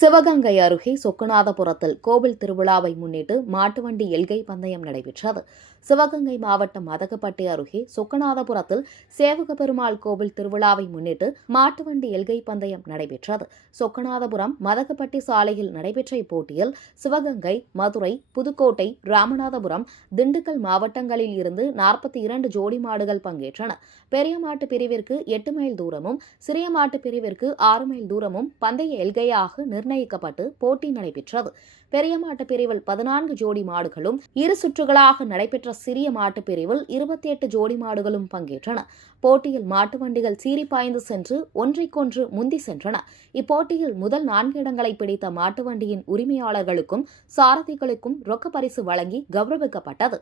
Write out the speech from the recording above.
சிவகங்கை அருகே சொக்கநாதபுரத்தில் கோவில் திருவிழாவை முன்னிட்டு மாட்டுவண்டி எல்கை பந்தயம் நடைபெற்றது. சிவகங்கை மாவட்டம் மதகுப்பட்டி அருகே சொக்கநாதபுரத்தில் சேவக பெருமாள் கோவில் திருவிழாவை முன்னிட்டு மாட்டுவண்டி எல்கை பந்தயம் நடைபெற்றது. சொக்கநாதபுரம் மதகுப்பட்டி சாலையில் நடைபெற்ற இப்போட்டியில் சிவகங்கை, மதுரை, புதுக்கோட்டை, ராமநாதபுரம், திண்டுக்கல் மாவட்டங்களில் இருந்து 42 ஜோடி மாடுகள் பங்கேற்றன. பெரிய மாட்டு பிரிவிற்கு 8 மைல் தூரமும், சிறிய மாட்டு பிரிவிற்கு 6 மைல் தூரமும் பந்தய எல்கையாக நிர்ணயிக்கப்பட்டு போட்டி நடைபெற்றது. பெரிய மாட்டு பிரிவில் 14 ஜோடி மாடுகளும், இரு சுற்றுகளாக நடைபெற்ற சிறிய மாட்டு பிரிவில் 28 ஜோடி மாடுகளும் பங்கேற்றன. போட்டியில் மாட்டு வண்டிகள் சீறி பாய்ந்து சென்று ஒன்றைக்கொன்று முந்தி சென்றன. இப்போட்டியில் முதல் 4 இடங்களை பிடித்த மாட்டு வண்டியின் உரிமையாளர்களுக்கும் சாரதிகளுக்கும் ரொக்க பரிசு வழங்கி கௌரவிக்கப்பட்டது.